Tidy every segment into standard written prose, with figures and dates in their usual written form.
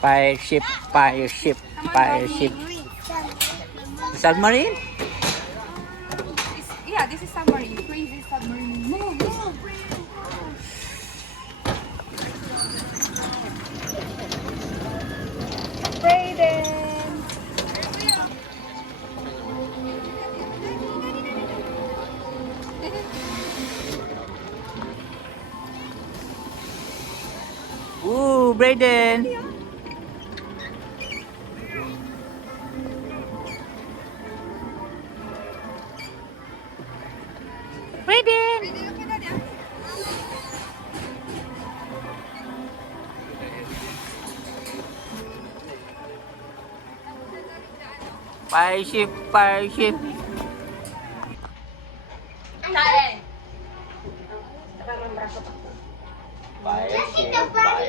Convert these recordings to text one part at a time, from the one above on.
Fire ship, fire ship, fire ship. Submarine? Yeah, this is submarine. Crazy submarine. Move, move. Brayden. Ooh, Brayden. Brayden. Fire ship, fire ship. Fire ship, fire ship.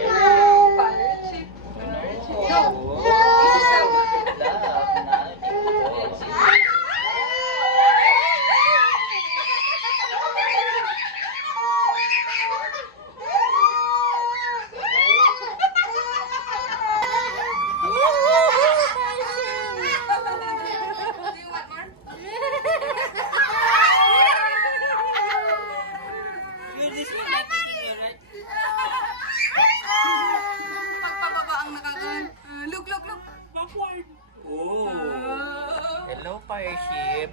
Pagpababa ang nakagan. Look, look, look. Backward. Oh. Hello, fire ship.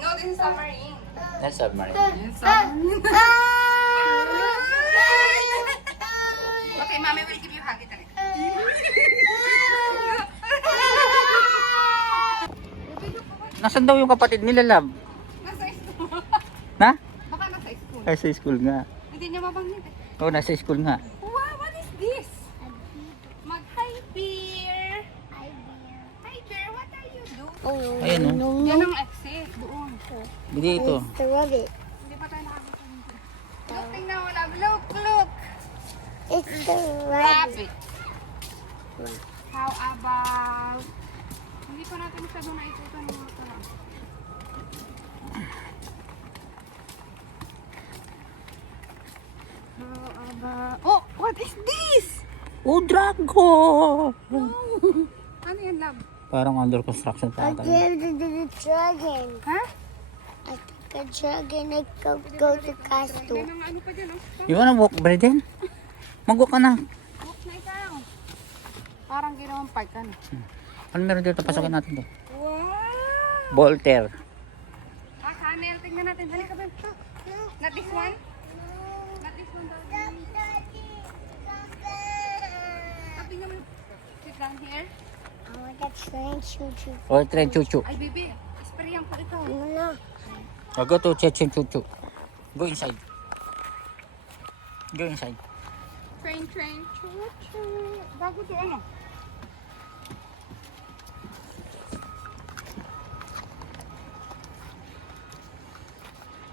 No, this is submarine. That's submarine. Okay, mommy will give you hug. Ito. Nasaan daw yung kapatid nila, love? Nasa school. Na? Baka nasa school. Nasa school nga. Hindi niya mabanggit eh. Oo, nasa school nga. Wow, what is this? Mag-hi, beer. Hi, beer. Hi, beer. What are you doing? Ayan, oh. Yan ang exit. Doon. Dito. Hindi pa tayo nakakita nito. Look, tingnan mo lang. Look, look. It's the Rabbit. How about... Hindi pa natin masyado naikutan ng mga lang. How about... Oh, what is this? Oh, dragon! Ano yan, love? Parang under construction pa I ata. give the dragon. Ha? I think a dragon I go to castle. Yan ang ano pa dyan, oh. You wanna walk, Brayden? Mag-walk ka na. Walk na ikaw. Parang ginawang park, ano? Ano meron dito? Pasokin natin to. Wow! Voltaire. Ah, Chanel. Tingnan natin. Halika ba? Not this one? Not this one, darling. Ah, tingnan mo. Sit down here. I want that train choo-choo. Or train chuchu. Ay, baby. Sprayan ko ito. No. Oh, go to Chechen chuchu. Go inside. Go inside. Train, train. Choo-choo. Bago to ano?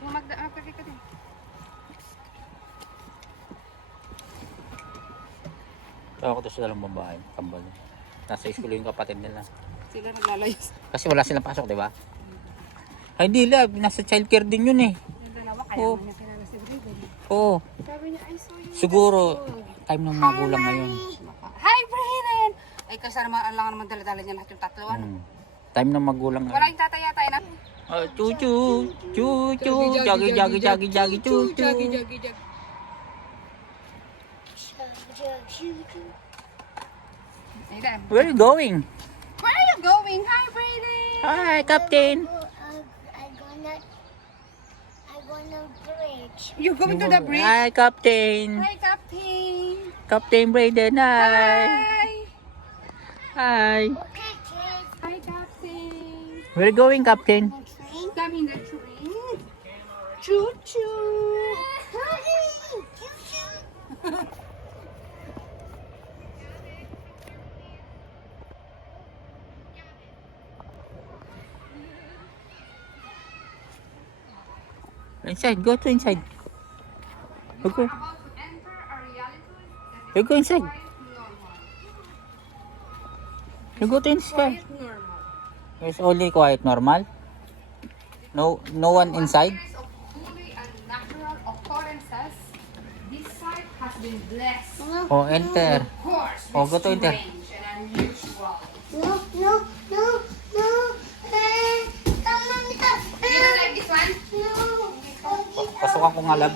Yung magkakita din. Tawa ko to sa dalawang babae. Kambal. Nasa school yung kapatid nila. Sila naglalayas. Kasi wala silang pasok, di ba? Ay, hindi lang. Nasa childcare din yun eh. Yung dalawa, kaya Oo. naman niya kilala si Brayden. Oo. Sabi niya, I saw you. Siguro, time ng magulang ngayon. Hi, Brayden! Ay, kasi naman, alang naman dala-dala niya lahat yung tatlo. Ano? Time ng magulang Wala ngayon. yung tataya tayo na. Chuchu, chuchu, jagi, jagi, jagi, jagi, chuchu. Jagi. Choo-choo. Ay, damn. Where are you going? Where are you going? Hi, Brayden! Hi, Captain. I gonna bridge. You going to the bridge? Hi, Captain. Hi, Captain! Captain Brayden, hi. Hi! Hi. Okay, kids. Hi, Captain! Where are you going, Captain? Train. Come in the train. Choo-choo! Choo-choo. Inside, go to inside. You Okay. are about to enter a reality that You go inside. is normal. You go to inside. Quiet normal. It's only quiet, normal. No one inside. Series of truly unnatural occurrences, this site has been blessed. Oh, enter. Of course, Oh, with go to enter. strange and usual. No, no, no, no. Come on, You don't like this one? no. Pasukan ko nga, lab.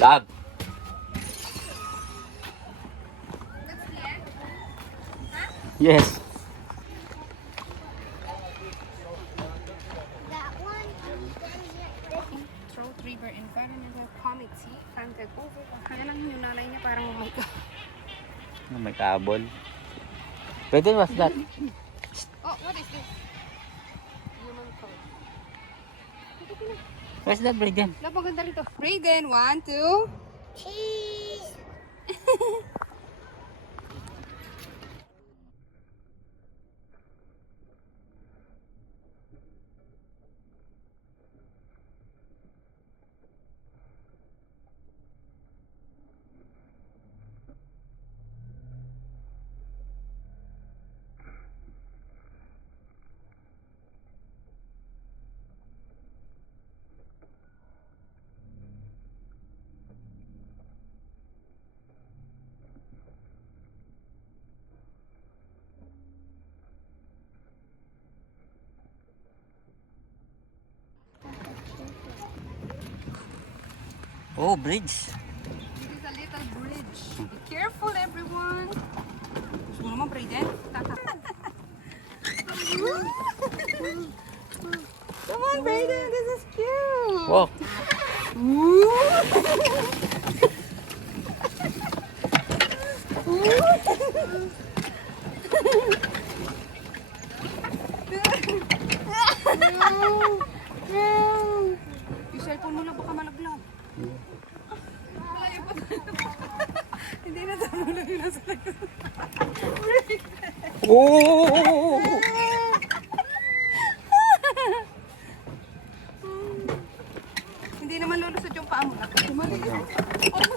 Lab. Yes. That one. Trout River Environmental Committee handed over. Kaya lang yung nanay niya parang umaga. May kabol. Pwede, what's that? Oh, what is this? Human code. What's that, Brayden? Napaganda rito. Brayden, 1, 2. Cheese. Oh, bridge. This is a little bridge. Be careful, everyone. Gusto mo naman, Brayden? Come on, Brayden. This is cute. Walk. Yung cellphone mo lang baka malaglag. Malayo pa. Hindi na tumulong yung nasa laglag. Oh! Hindi naman lulusot yung paa mo. Almost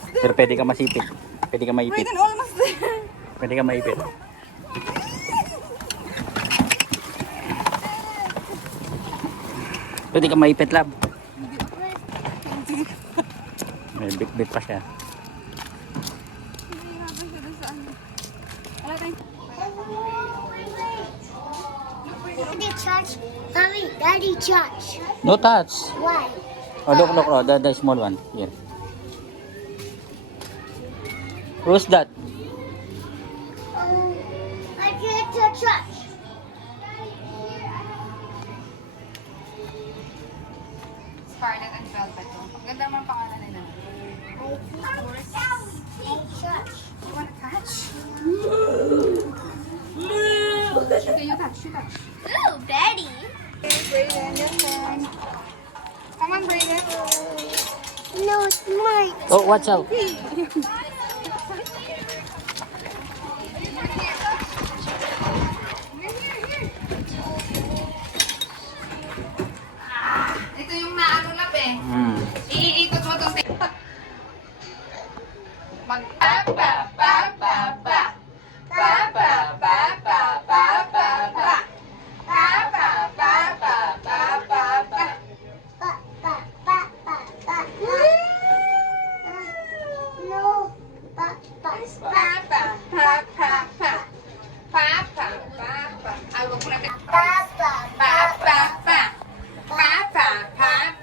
there. Pero pwede ka masipit. Pwede ka maipit. Brayden, almost there. Pwede ka maipit. Pwede ka maipit, lab. Hindi. May bit-bit pa siya. Hindi habang siya dun sa ano. Wala tayong... Daddy touch. Mommy, Daddy touch. No touch. Why? Oh, look, oh, the small one. Here. Who's that? Oh, I can't touch. Scarlet and Velvet. Ganda naman ang pangalan nila. I touch. You wanna touch? Okay, you touch, you touch. Ooh, Daddy. Brayden, your turn. Come on, Brayden. No, it's mine. Oh, watch out. Ito yung naano lap eh. Iikot mo itong Mag-pa-pa-pa-pa-pa. Pa-pa-pa-pa-pa-pa-pa. Pa-pa-pa-pa-pa-pa-pa. No. Pa-pa-pa-pa-pa. Pa-pa-pa-pa. Ay, wag mo na. Papa. Pa-pa-pa. Pa-pa-pa-pa-pa-pa.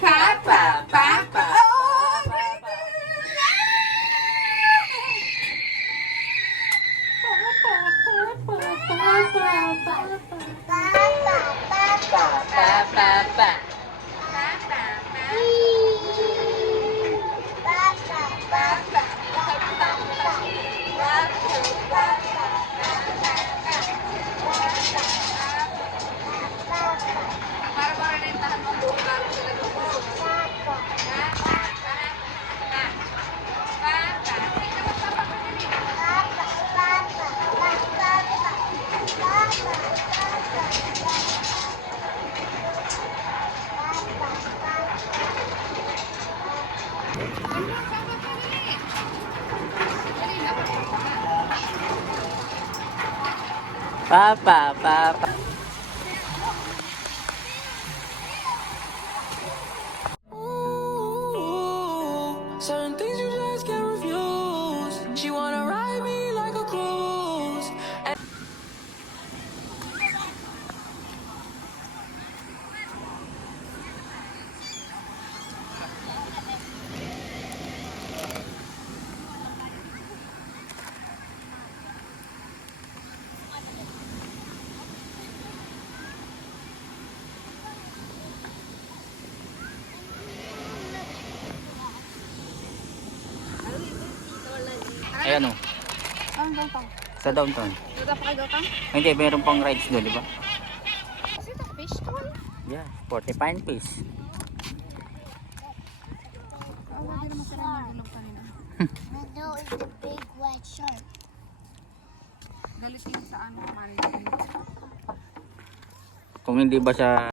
Pa-pa-pa-pa. Oh, Pa-pa-pa. Pa-pa-pa. Papa, papa. Certain things you just can't refuse. She wanna ride me like a cruise. Ayan o. Ano bang pang? Sa downtown. Nagpapakagaw ka? Ay, hindi, meron pang rides doon, di ba? Kasi ito, fish toy. Yeah, 45 piece. Oh, hindi naman sila nagulog kanina. No, it's the big white shark. Galit yun sa ano, management. Kung hindi ba siya